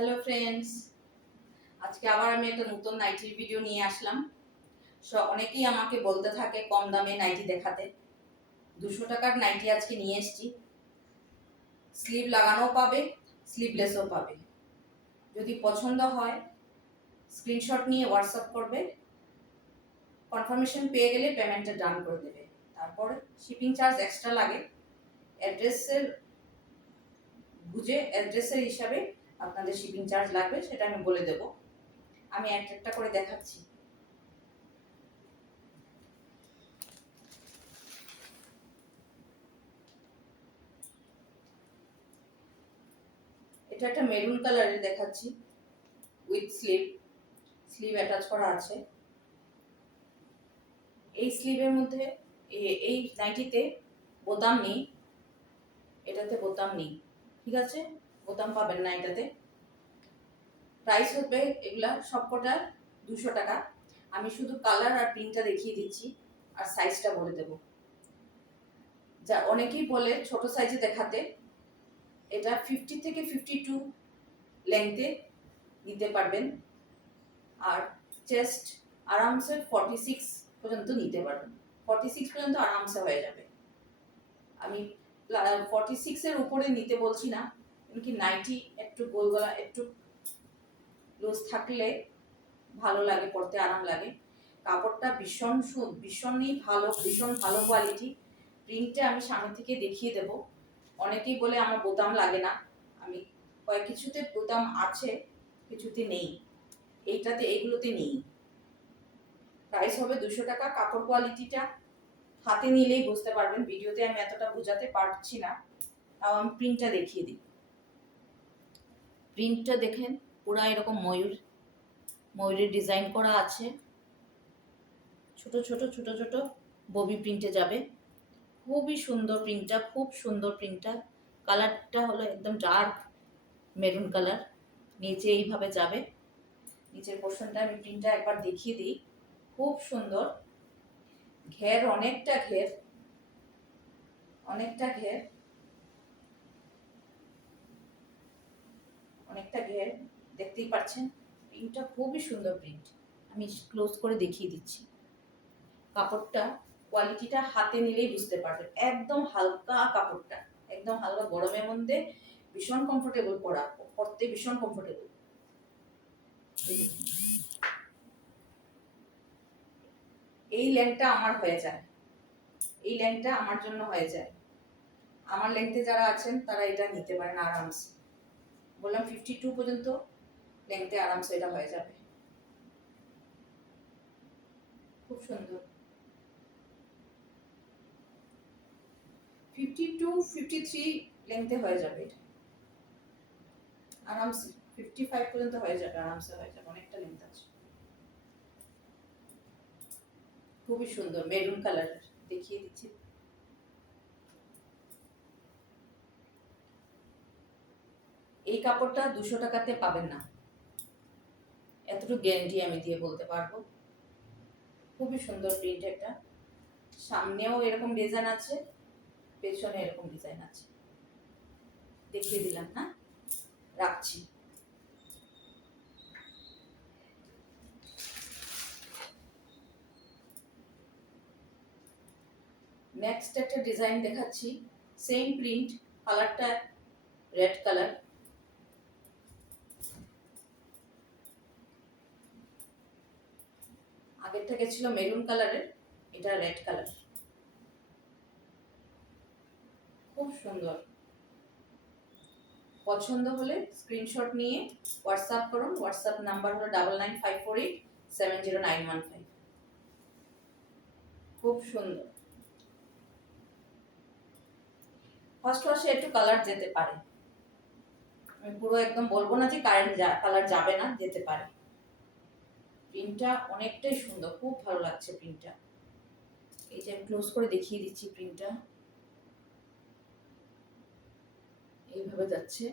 Hello friends, আজকে আবার আমি একটা নতুন নাইটির ভিডিও নিয়ে আসলাম। অনেকেই আমাকে বলতে থাকে কম দামে নাইটি দেখাতে। 200 টাকার নাইটি আজকে নিয়ে এসেছি। স্লিভ লাগানোও পাবে, স্লিভলেসও পাবে। যদি পছন্দ হয় স্ক্রিনশট নিয়ে হোয়াটসঅ্যাপ করবে, কনফার্মেশন পেয়ে গেলে পেমেন্টটা ডান করে দেবে। তারপর শিপিং চার্জ এক্সট্রা লাগে। অ্যাড্রেসের হিসাবে আপনাদের শিপিং চার্জ লাগবে, সেটা আমি বলে দেব। আমি একটা করে দেখাচ্ছি। এটা একটা মেরুন কালারের দেখাচ্ছি, উইথ স্লিভ অ্যাটাচ করা আছে। এই স্লিভের মধ্যে এই নাইটিতে বোতাম নেই, এটাতে বোতাম নেই, ঠিক আছে? বোতাম পাবেন না এটাতে। প্রাইস হবে এগুলা সবকটা 200 টাকা। আমি শুধু কালার আর প্রিন্টটা দেখিয়ে দিচ্ছি আর সাইজটা বলে দেব। যা অনেকেই বলে ছোট সাইজে দেখাতে, এটা 50 থেকে 52 লেংথে নিতে পারবেন, আর চেস্ট আরামসে 46 পর্যন্ত নিতে পারবেন। 46 পর্যন্ত আরামসে হয়ে যাবে। আমি 46 এর উপরে নিতে বলছি না, এমনকি নাইটি একটু গোল গলা একটু লুজ থাকলে ভালো লাগে, পরতে আরাম লাগে। কাপড়টা ভীষণই ভালো, ভীষণ ভালো কোয়ালিটি। প্রিন্টটা আমি সামনে থেকে দেখিয়ে দেব। অনেকেই বলে আমার বোতাম লাগে না, আমি কিছুতে বোতাম আছে, কিছুতে নেই। এইগুলোতে নেই। প্রাইস হবে 200 টাকা। কাপড় কোয়ালিটিটা হাতে নিলেই বুঝতে পারবেন, ভিডিওতে আমি এতটা বোঝাতে পারছি না। তাও আমি প্রিন্টটা দেখিয়ে দিই। প্রিন্টটা দেখেন, পুরো এরকম ময়ূরের ডিজাইন করা আছে। ছোট ছোট ছোট ছোট ববি প্রিন্টে যাবে। খুবই সুন্দর প্রিন্টটা, খুব সুন্দর প্রিন্টটা। কালারটা হলো একদম ডার্ক মেরুন কালার। নিচে এইভাবে যাবে। নিচের পোর্শনটা আমি প্রিন্টটা একবার দেখিয়ে দিই। খুব সুন্দর ঘের, অনেকটা ঘের দেখতেই পাচ্ছেন। প্রিন্টটা খুবই সুন্দর প্রিন্ট। আমি ক্লোজ করে দেখিয়ে দিচ্ছি। কাপড়টা কোয়ালিটিটা হাতে নিলেই বুঝতে পারবেন। একদম হালকা কাপড়টা, একদম হালকা, গরমের মধ্যে ভীষণ কমফোর্টেবল, পরতে ভীষণ কমফোর্টেবল। এই লেন্থটা আমার হয়ে যায়, এই লেন্থটা আমার জন্য হয়ে যায়। আমার লেন্থে যারা আছেন তারা এটা নিতে পারেন আরামসে। বললাম 52 পর্যন্ত লেন্থে আরামসে এটা হয়ে যাবে। খুব সুন্দর। 52 53 লেন্থে হয়ে যাবে এটা আরামসে। 55 পর্যন্ত হয়ে যাবে, আরামসে হয়ে যাবে, অনেকটা লেন্থ আছে। খুবই সুন্দর মেরুন কালারের, দেখিয়ে দিচ্ছি। এই কাপড়টা 200 টাকাতে পাবেন না, এতটুকু গ্যারান্টি আমি দিয়ে বলতে পারবো। খুবই সুন্দর প্রিন্ট একটা। সামনেও এরকম ডিজাইন আছে, পেছনে এরকম ডিজাইন আছে। দেখিয়ে দিলাম না, রাখছি। নেক্সট একটা ডিজাইন দেখাচ্ছি, সেম প্রিন্ট, কালারটা রেড কালার। আগেরটা ছিল মেরুন কালারের, এটা রেড কালার। খুব সুন্দর। পছন্দ হলে স্ক্রিনশট নিয়ে হোয়াটসঅ্যাপ করুন। হোয়াটসঅ্যাপ নাম্বার হলো 9954870915। খুব সুন্দর। ফার্স্ট ওয়াশে একটু কালার যেতে পারে, আমি পুরো একদম বলবো না যে কালার যাবে না, যেতে পারে। প্রিন্টটা অনেকটাই সুন্দর, খুব ভালো লাগছে প্রিন্টটা। এই যে ক্লোজ করে দেখিয়ে দিচ্ছি প্রিন্টটা, এইভাবে যাচ্ছে।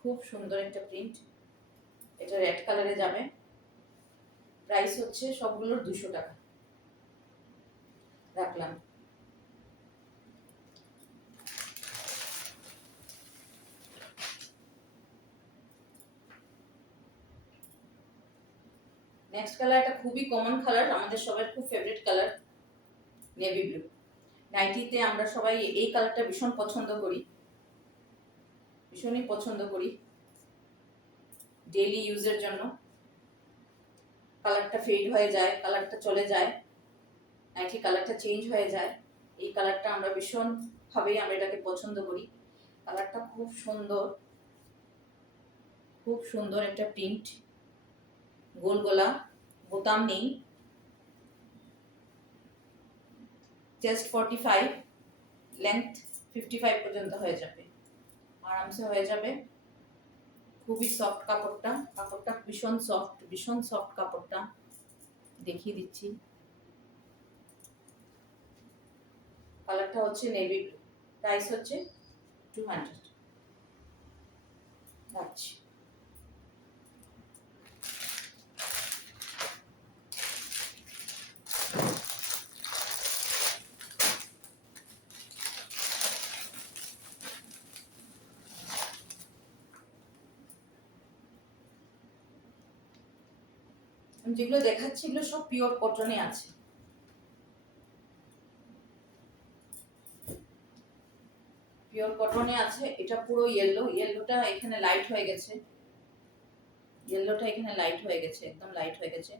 খুব সুন্দর একটা প্রিন্ট। এটা রেড কালারে যাবে। প্রাইস হচ্ছে সবগুলোর 200 টাকা। রাখলাম। নেক্সট কালার একটা খুবই কমন কালার, আমাদের সবার খুব ফেভারিট কালার, নেভি ব্লু। নাইটিতে আমরা সবাই এই কালারটা ভীষণ পছন্দ করি, ভীষণই পছন্দ করি ডেইলি ইউজের জন্য। কালারটা ফেড হয়ে যায়, কালারটা চলে যায়, নাইটি কালারটা চেঞ্জ হয়ে যায়। এই কালারটা আমরা ভীষণ ভাবেই আমরা এটাকে পছন্দ করি। কালারটা খুব সুন্দর, খুব সুন্দর একটা প্রিন্ট, গোল গলা, বোতাম নেই, চেস্ট 45, লেন্থ 55 পর্যন্ত হয়ে যাবে, আরামসে হয়ে যাবে। খুবই সফট কাপড়টা, কাপড়টা ভীষণ সফট, ভীষণ সফট কাপড়টা, দেখিয়ে দিচ্ছি। কালারটা হচ্ছে নেভি ব্লু, প্রাইস হচ্ছে 200। আচ্ছা, যেগুলো দেখাচ্ছি এগুলো সব পিওর কটনে আছে। পিওর কটনে আছে। এটা পুরো ইয়েলো, ইয়েলোটা এখানে লাইট হয়ে গেছে, ইয়েলোটা এখানে লাইট হয়ে গেছে, একদম লাইট হয়ে গেছে।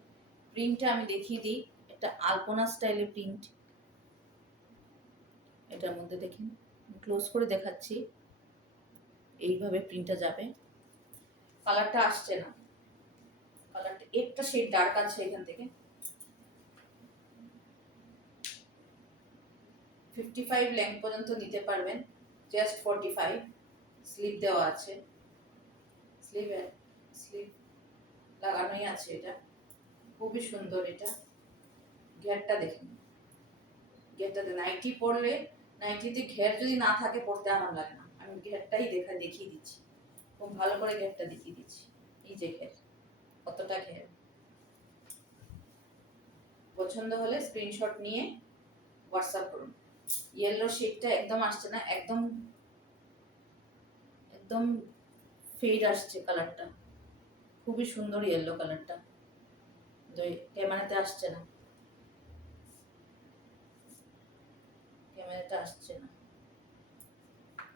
প্রিন্টটা আমি দেখিয়ে দিই, এটা আলপনা স্টাইলের প্রিন্ট। এটার মধ্যে দেখুন, ক্লোজ করে দেখাচ্ছি, এইভাবে প্রিন্টটা যাবে। কালারটা আসছে না, কালারটা একটা শেড ডার্ক আছে এখান থেকে। 55 লেন্থ পর্যন্ত নিতে পারবেন, জাস্ট 45। স্লিপ দেওয়া আছে, স্লিপ লাগানোই আছে। এটা খুবই সুন্দর। এটা ঘেরটা দেখুন, ঘেরটাতে নাইটি পরলে, নাইটিতে ঘের যদি না থাকে পরতে আরাম লাগে না। আমি ঘেরটাই দেখিয়ে দিচ্ছি, খুব ভালো করে ঘেরটা দেখিয়ে দিচ্ছি। এই যে ঘের, কতটা ঘের। পছন্দ হলে স্ক্রিনশট নিয়ে হোয়াটসঅ্যাপ করুন। ইয়েলো শেডটা একদম আসছে না, একদম একদম ফেড আসছে কালারটা, খুবই সুন্দর ইয়েলো কালারটা, ক্যামেরাতে আসছে না, ক্যামেরাতে আসছে না।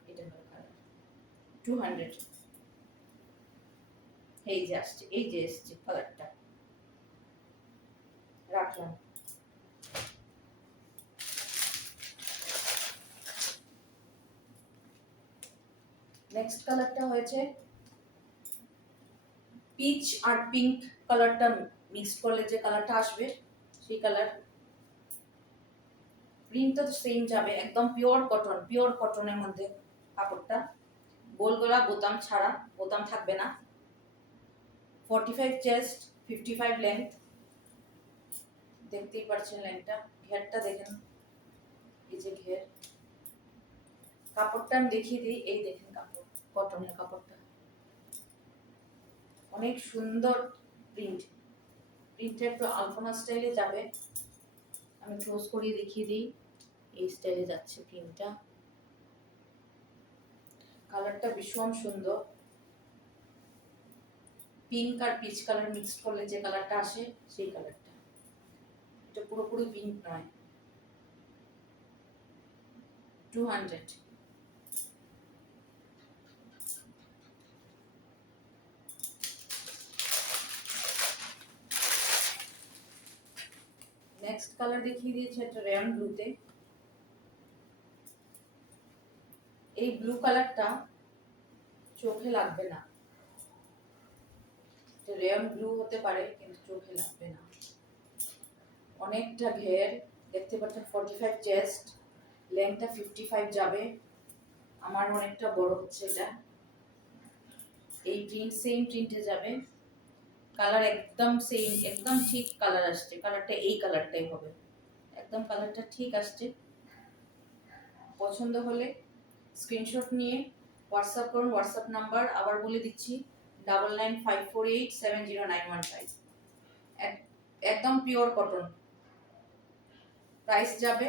এটা হলো কালার 200। এই যে আসছে, এই যে এসছে কালারটা, রাখলাম। নেক্সট কালারটা হয়েছে পিচ আর পিঙ্ক কালারটা মিক্স করলে যে কালারটা আসবে সেই কালার। প্রিন্টটা তো সেম যাবে, একদম পিওর কটন, পিওর কটনের মধ্যে কাপড়টা। গোল গলা, বোতাম ছাড়া, বোতাম থাকবে না। 45 চেস্ট, 55 লেন্থ, দেখতেই পাচ্ছেন লেন্থটা। ঘেরটা দেখেন, এই যে ঘের। কাপড়টা আমি দেখিয়ে দিই, এই দেখেন কাপড়, কটনের কাপড়টা, অনেক সুন্দর প্রিন্ট। প্রিন্টটা একটু আলপনা স্টাইলে যাবে, আমি ক্লোজ করিয়ে দেখিয়ে দিই। এই স্টাইলে যাচ্ছে প্রিন্টটা, কালারটা ভীষণ সুন্দর। পিঙ্ক আর পিচ কালার মিক্সড করলে যে কালারটা আসে সেই কালারটা। এটা পুরোপুরি পিঙ্ক নয়। 200। নেক্সট কালার দেখিয়ে দিয়েছে একটা রেয়ন ব্লুতে। এই ব্লু কালারটা চোখে লাগবে না, রেয়ন ব্লু হতে পারে কিন্তু চোখে লাগবে না। অনেকটা ঘের, দেখতে পাচ্ছেন 45 চেস্ট, লেন্থটা 55 যাবে। আমার অনেকটা বড় হচ্ছে এটা। এই প্রিন্ট সেম প্রিন্টে যাবে, কালার একদম সেম, একদম ঠিক কালার আসছে। কালারটা এই কালারটাই হবে, একদম কালারটা ঠিক আসছে। পছন্দ হলে স্ক্রিনশট নিয়ে হোয়াটসঅ্যাপ করুন। হোয়াটসঅ্যাপ নাম্বার আবার বলে দিচ্ছি, 9954870915। একদম পিওর কটন, প্রাইস যাবে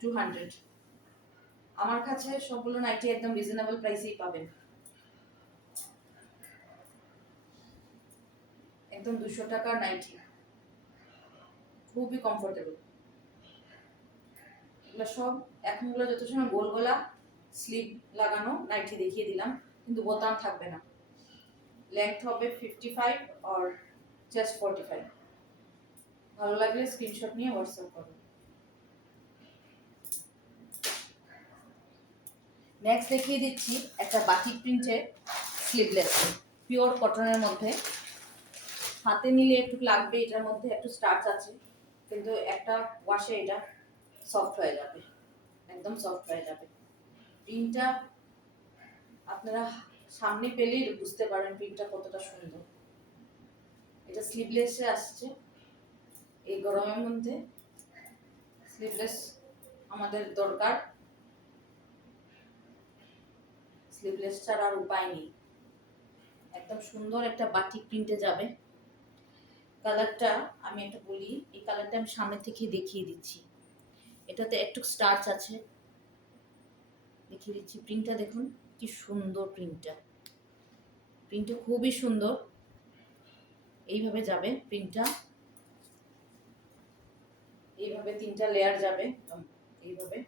200। আমার কাছে সবগুলো নাইটি একদম রিজনেবল প্রাইসেই পাবেন, একদম 200 টাকার নাইটি। খুবই কমফোর্টেবল। এগুলো সব এখনগুলো যত সময় গোল গলা স্লিভ লাগানো নাইটি দেখিয়ে দিলাম, কিন্তু বোতাম থাকবে না। লেন্থ হবে 55 আর চেস্ট 45। ভালো লাগলে স্ক্রিনশট নিয়ে হোয়াটসঅ্যাপ করুন। নেক্সট দেখিয়ে দিচ্ছি একটা বাটিক প্রিন্টের স্লিভলেস, পিওর কটনের মধ্যে। হাতে নিলে একটু লাগবে, এটার মধ্যে একটু স্টার্চ আছে, কিন্তু একটা ওয়াশে এটা সফট হয়ে যাবে, একদম সফট হয়ে যাবে। প্রিন্টটা আপনারা সামনে পেলেই বুঝতে পারেন প্রিন্টটা কতটা সুন্দর। এটা স্লিভলেসে আসছে এই গরমের মধ্যে। স্লিভলেস আমাদের দরকার, স্লিভলেস ছাড়া আর উপায় নেই। একদম সুন্দর একটা বাটিক প্রিন্টে যাবে। কালারটা আমি একটু বলি, এই কালারটা আমি সামনে থেকে দেখিয়ে দিচ্ছি। এটাতে একটু স্টার্চ আছে, দেখিয়ে দিচ্ছি। প্রিন্টটা দেখুন কি সুন্দর, প্রিন্টটা খুবই সুন্দর। এইভাবে যাবে প্রিন্টটা, এইভাবে 3টা লেয়ার যাবে, এইভাবে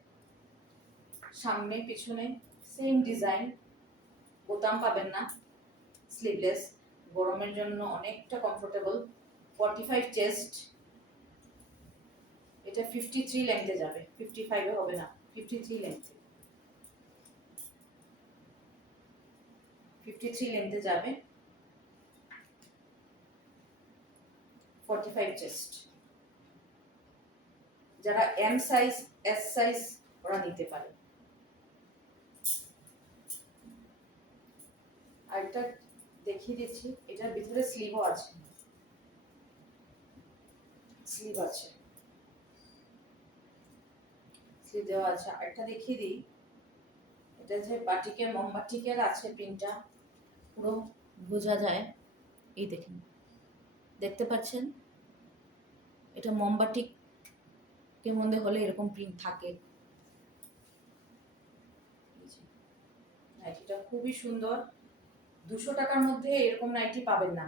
সামনে পিছনে সেম ডিজাইন। বোতাম পাবেন না, স্লিভলেস, গরমের জন্য অনেকটা কমফোর্টেবল। 45 চেস্ট, এটা 53 লেন্থে যাবে, 55 এ হবে না, 53 লেন্থে, 53 লেন্থে যাবে। 45 চেস্ট। যারা এম সাইজ এস সাইজ ওরা নিতে পারে। আর এটা দেখিয়ে দিচ্ছি, এটার ভিতরে স্লিভও আছে, স্লিভ আছে, স্লিভ দেওয়া আছে। আর একটা দেখিয়ে দিই, এটা যে বাটিকের মোমবাটিকের আছে প্রিন্টটা, পুরো বোঝা যায়। এই দেখুন, দেখতে পাচ্ছেন, এটা মোমবাটিকের মধ্যে হলে এরকম প্রিন্ট থাকে। নাইটিটা খুবই সুন্দর। 200 টাকার মধ্যে এরকম নাইটি পাবেন না।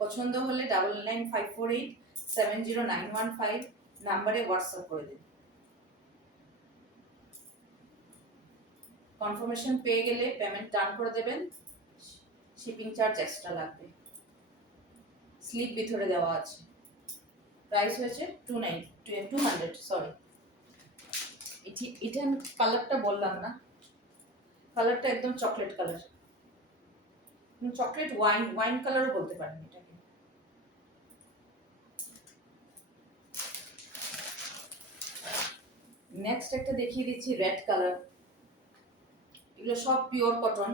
পছন্দ হলে 9954870915 নাম্বারে হোয়াটসঅ্যাপ করে দিন। কনফার্মেশন পেয়ে গেলে পেমেন্ট ডান করে দেবেন, শিপিং চার্জ এক্সট্রা লাগবে। স্লিপ ভিতরে দেওয়া আছে। প্রাইস হয়েছে 200, সরি। এটা কালারটা বললাম না, কালারটা একদম চকলেট কালার, চকলেট ওয়াইন কালারও বলতে পারেন এটাকে। নেক্সট একটা দেখিয়ে দিচ্ছি রেড কালার। এগুলো সব পিওর কটন,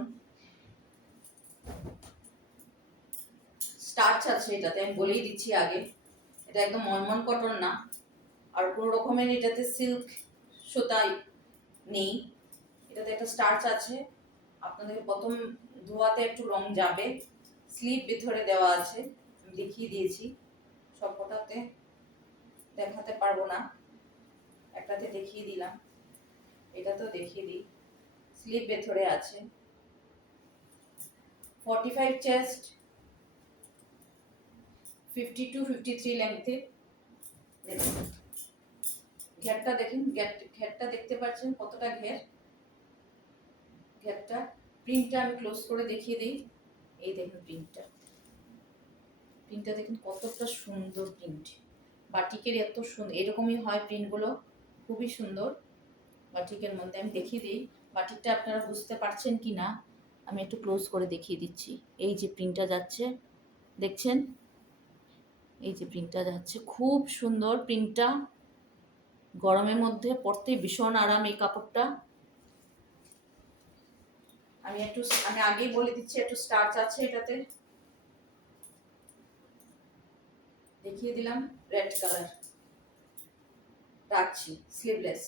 স্টার্চ আছে এটাতে, আমি বলেই দিচ্ছি আগে। এটা একদম মনমন কটন না, আর কোনো রকমের এটাতে সিল্ক সুতা নেই। এটাতে একটা স্টার্চ আছে, আপনাদের প্রথম ধোয়াতে একটু রং যাবে। স্লিপ ভিতরে দেওয়া আছে, আমি দেখিয়ে দিয়েছি। সবকটাতে দেখাতে পারবো না, একটাতে দেখিয়ে দিলাম, এটাতেও দেখিয়ে দিই। স্লিপ ভেতরে আছে। 45 চেস্ট, 52-53 লেন্থে। ঘেরটা দেখেন, ঘেরটা দেখতে পাচ্ছেন কতটা ঘের। ঘেরটা প্রিন্টটা আমি ক্লোজ করে দেখিয়ে দিই। এই দেখুন প্রিন্টটা দেখুন কতটা সুন্দর প্রিন্ট। বাটিকের এত সুন্দর, এরকমই হয় প্রিন্টগুলো, খুবই সুন্দর। বাটিকের মধ্যে আমি দেখিয়ে দিই, বাটিকটা আপনারা বুঝতে পারছেন কি না আমি একটু ক্লোজ করে দেখিয়ে দিচ্ছি। এই যে প্রিন্টটা যাচ্ছে, দেখছেন, এই যে প্রিন্টটা যাচ্ছে, খুব সুন্দর প্রিন্টটা। গরমের মধ্যে পরতে ভীষণ আরাম এই কাপড়টা। আমি আগেই বলে দিচ্ছি, একটু স্টার্চ আছে এটাতে, দেখিয়ে দিলাম। রেড কালার রাখছি, স্লিভলেস।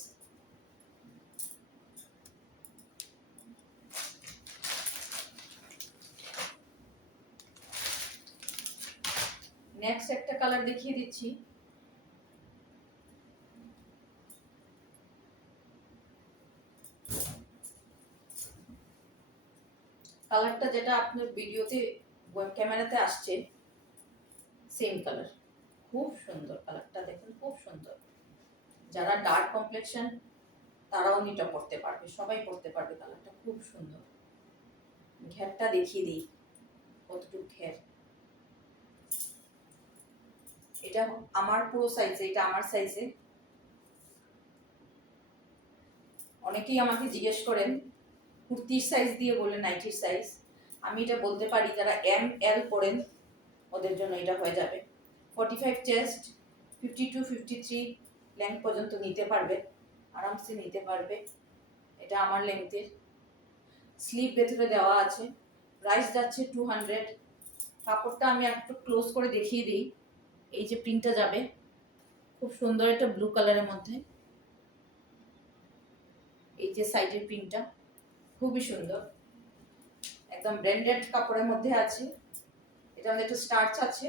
নেক্সট একটা কালার দেখিয়ে দিচ্ছি, কালারটা যেটা আপনার ভিডিওতে ক্যামেরাতে আসছে সেম কালার। খুব সুন্দর কালারটা, দেখুন খুব সুন্দর। যারা ডার্ক কমপ্লেকশন তারাও এটা পড়তে পারবে, সবাই পড়তে পারবে। কালারটা খুব সুন্দর। ঘেরটা দেখিয়ে দিই কতটুকু ঘের। এটা আমার পুরো সাইজে, এটা আমার সাইজে। অনেকেই আমাকে জিজ্ঞেস করেন কুর্তির সাইজ দিয়ে বলে নাইটির সাইজ। আমি এটা বলতে পারি যারা এম এল পরেন ওদের জন্য এটা হয়ে যাবে। 45 চেস্ট, 52 53 লেন্থ পর্যন্ত নিতে পারবে, আরামসে নিতে পারবে। এটা আমার লেন্থের। স্লিভ ভেতরে দেওয়া আছে। প্রাইস যাচ্ছে 200। কাপড়টা আমি একটু ক্লোজ করে দেখিয়ে দিই। এই যে প্রিন্টটা যাবে খুব সুন্দর, একটা ব্লু কালারের মধ্যে। এই যে সাইডের প্রিন্টটা খুবই সুন্দর, একদম ব্র্যান্ডেড কাপড়ের মধ্যে আছে। এটা মধ্যে একটু স্টার্চ আছে।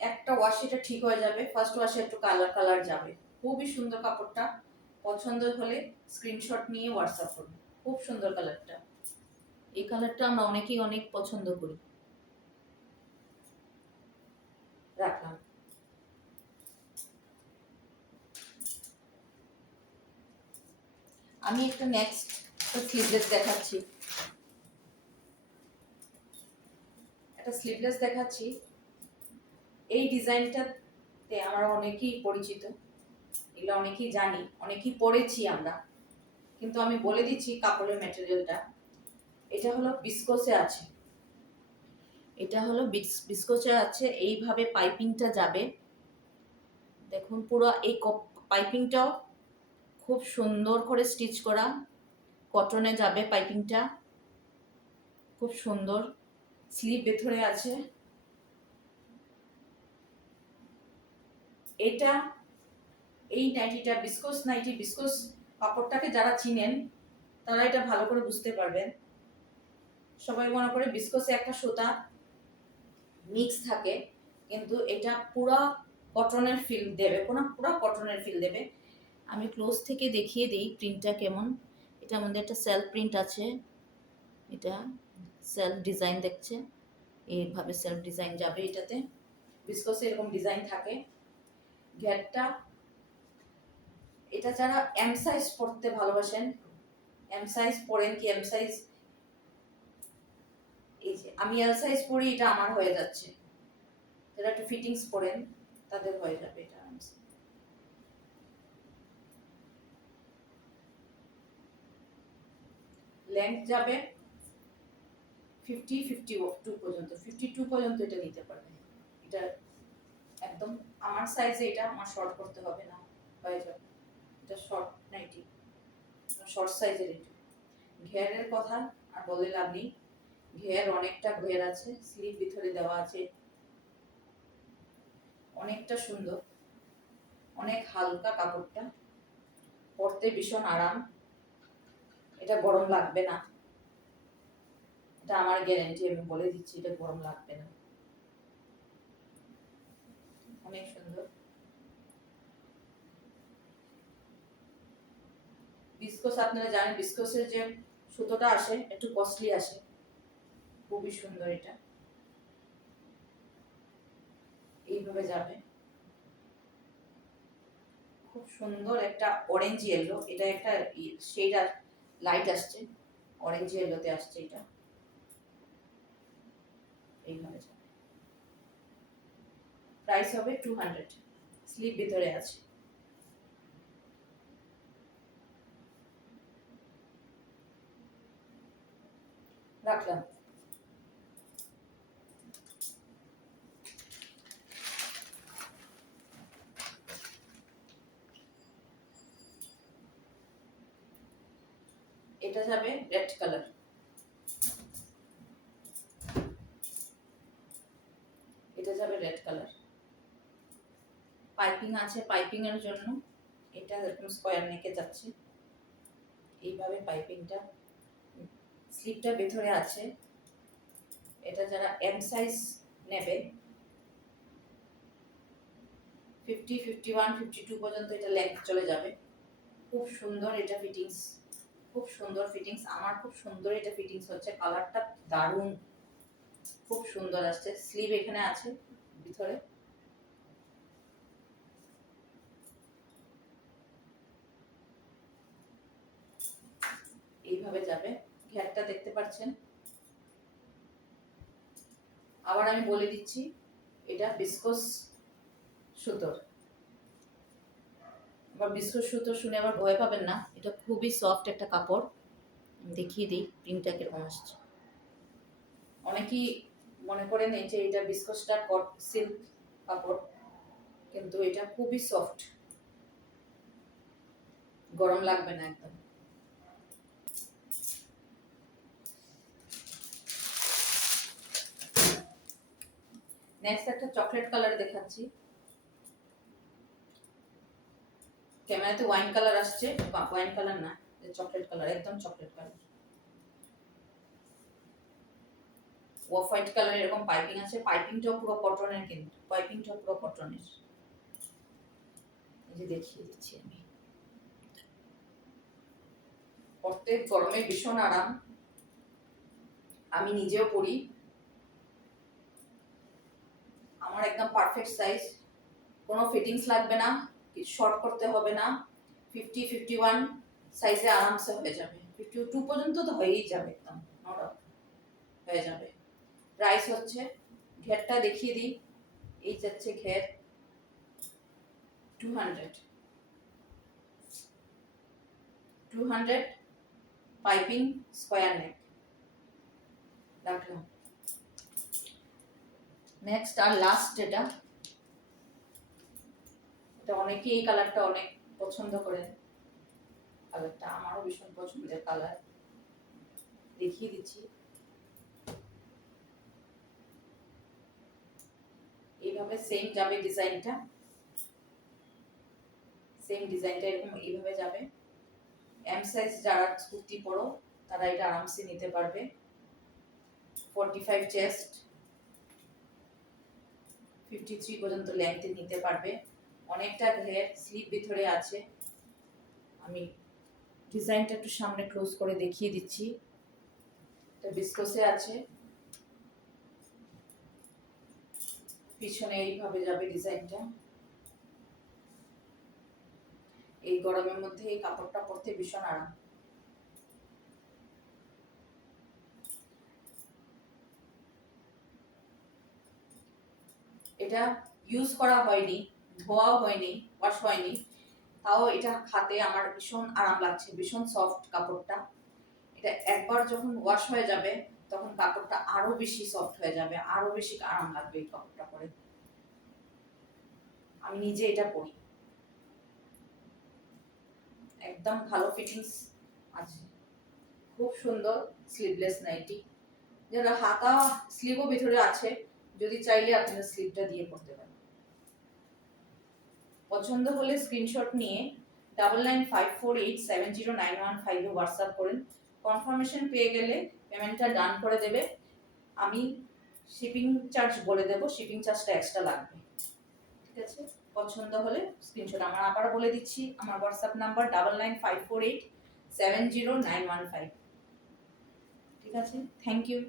একটা ওয়াশে এটা ঠিক হয়ে যাবে, ফার্স্ট ওয়াশে একটু কালার কালার যাবে। খুবই সুন্দর কাপড়টা। পছন্দ হলে স্ক্রিনশট নিয়ে হোয়াটসঅ্যাপ করুন। খুব সুন্দর কালারটা। এই কালারটা আমরা অনেকেই অনেক পছন্দ করি। রাখলাম। আমি একটা নেক্সট স্লিভলেস দেখাচ্ছি। একটা স্লিভলেস দেখাচ্ছি। এই ডিজাইনটাতে আমরা অনেকেই পরিচিত, এগুলো অনেকেই জানি, অনেকেই পরেছি আমরা, কিন্তু আমি বলে দিচ্ছি কাপড়ের ম্যাটেরিয়ালটা। এটা হলো বিস্কোসে আছে। এটা হলো বিস্কোসে আছে। এইভাবে পাইপিংটা যাবে, দেখুন পুরো এই পাইপিংটাও খুব সুন্দর করে স্টিচ করা। কটনে যাবে পাইপিংটা, খুব সুন্দর। স্লিভ ভেতরে আছে। এটা এই নাইটিটা বিস্কোস নাইটি। বিস্কোস কাপড়টাকে যারা চিনেন তারা এটা ভালো করে বুঝতে পারবেন। সবাই মনে করে বিস্কোসে একটা সুতা মিক্স থাকে, কিন্তু এটা পুরা কটনের ফিল দেবে, পুরা কটনের ফিল দেবে। আমি ক্লোজ থেকে দেখিয়ে দিই প্রিন্টটা কেমন। এটার মধ্যে একটা সেলফ প্রিন্ট আছে। এটা সেলফ ডিজাইন দেখছে, এইভাবে সেলফ ডিজাইন যাবে এটাতে। বিস্কোসে এরকম ডিজাইন থাকে। ঘেরটা, এটা যারা এম সাইজ পড়তে ভালোবাসেন, এম সাইজ পরেন কি, এম সাইজ, এই যে আমি এল সাইজ পরি, এটা আমার হয়ে যাচ্ছে। যারা একটু ফিটিংস পরেন তাদের হয়ে যাবে এটা আরামসে। লেন্থ যাবে 52 পর্যন্ত, 52 পর্যন্ত এটা নিতে পারবে। এটা একদম আমার সাইজে, এটা আমার শর্ট করতে হবে না, হয়ে যাবে। এটা শর্ট নাইটি, শর্ট সাইজের। এটা ঘেরের কথা আর বলে লাভ নেই। ঘের অনেকটা ঘের আছে, স্লিভ ভিতরে দেওয়া আছে। অনেকটা সুন্দর, অনেক হালকা কাপড়টা, পরতে ভীষণ আরাম। এটা গরম লাগবে না, এটা আমার গ্যারান্টি, আমি বলে দিচ্ছি এটা গরম লাগবে না। অনেক সুন্দর। বিস্কোস আপনারা জানেন, বিস্কোসের যে সুতোটা আসে একটু কস্টলি আসে। খুবই সুন্দর। এটা এইভাবে যাবে, খুব সুন্দর একটা অরেঞ্জ ইয়েলো। এটা একটা শেড আর লাইট আসছে, অরেঞ্জ ইয়েলোতে আসছে। এটা এইভাবে যাবে। প্রাইস হবে 200। স্লিভ ভিতরে আছে। রাখলাম। এটা যাবে রেড কালার। এটা যাবে রেড কালার। পাইপিং আছে, পাইপিং এর জন্য এটা এরকম স্কয়ার নেকে যাচ্ছে। এইভাবে পাইপিংটা, স্লিভটা ভেতরে আছে। এটা যারা এম সাইজ নেবে 50 51 52 পর্যন্ত এটা লেন্থ চলে যাবে। খুব সুন্দর এটা ফিটিংস, খুব সুন্দর ফিটিংস। আমার খুব সুন্দর এটা ফিটিংস হচ্ছে। কালারটা দারুণ, খুব সুন্দর আসছে। স্লিভ এখানে আছে ভিতরে, এইভাবে যাবে। ঘেরটা দেখতে পাচ্ছেন। আবার আমি বলে দিচ্ছি, এটা বিস্কোস সুতোর। আবার বিস্কোস সুতো শুনে আবার ভয় পাবেন না, এটা খুবই সফট একটা কাপড়। দেখিয়ে দিই প্রিন্টটা কিরকম আসছে। অনেকেই মনে করে নেই যে এটা বিস্কোসটা সিল্ক কাপড়, কিন্তু এটা খুবই সফট, গরম লাগবে না একদম। নেক্সট একটা চকলেট কালার দেখাচ্ছি। ক্যামেরাতে ওয়াইন কালার আসছে, ওয়াইন কালার না, চকলেট কালার, একদম chocolate colour. Off white colour এরকম পাইপিং আছে। পাইপিংটাও পুরো কটনের, কিন্তু পাইপিংটাও পুরো কটনের। এই যে দেখিয়ে দিচ্ছি আমি। পরতে গরমে ভীষণ আরাম, আমি নিজেও পরি, আমার একদম পারফেক্ট সাইজ, কোনো ফিটিংস লাগবে না, শর্ট করতে হবে না। 50, 51 সাইজে আরামসে হয়ে যাবে। 52 পর্যন্ত তো হয়েই যাবে, একদম হয়ে যাবে। প্রাইস হচ্ছে, ঘেরটা দেখিয়ে দিই, এই যাচ্ছে ঘের 200 পাইপিং, স্কোয়ার নেক রাখলাম। নেক্সট আর লাস্ট, এটা অনেকেই এই কালারটা অনেক পছন্দ করেন। কালারটা আমারও ভীষণ পছন্দের কালার, দেখিয়ে দিচ্ছি। এইভাবে সেম যাবে ডিজাইনটা, এরকম এইভাবে যাবে। এম সাইজ যারা কুর্তি পরো তারা এটা আরামসে নিতে পারবে। 45 চেস্ট, 53 পর্যন্ত লেন্থে নিতে পারবে। অনেকটা ঘের, স্লিভ ভিতরে আছে। আমি ডিজাইনটা একটু সামনে ক্লোজ করে দেখিয়ে দিচ্ছি। এটা বিস্কোসে আছে, পিছনে এইভাবে যাবে ডিজাইনটা। এই গরমের মধ্যে এই কাপড়টা পরতে ভীষণ আরাম। এটা ইউজ করা হয়নি, ধোয়াও হয়নি, ওয়াশ হয়নি, তাও এটা হাতে আমার ভীষণ আরাম লাগছে, ভীষণ সফট কাপড়টা। এটা একবার যখন ওয়াশ হয়ে যাবে তখন কাপড়টা আরো বেশি সফট হয়ে যাবে, আরো বেশি আরাম লাগবে এই কাপড়টা পরে। আমি নিজে এটা পরি, একদম ভালো ফিটিংস আছে, খুব সুন্দর স্লিভলেস নাইটি। যারা হাতা স্লিভও ভিতরে আছে, যদি চাইলে আপনারা স্লিভটা দিয়ে পরতে পারেন। পছন্দ হলে স্ক্রিনশট নিয়ে 9954870915 এ হোয়াটসঅ্যাপ করেন। কনফার্মেশন পেয়ে গেলে পেমেন্টটা ডান করে দেবে। আমি শিপিং চার্জ বলে দেব, শিপিং চার্জটা এক্সট্রা লাগবে। ঠিক আছে, পছন্দ হলে স্ক্রিনশট। আমার আবার বলে দিচ্ছি, আমার হোয়াটসঅ্যাপ নাম্বার 9954870915। ঠিক আছে, থ্যাংক ইউ।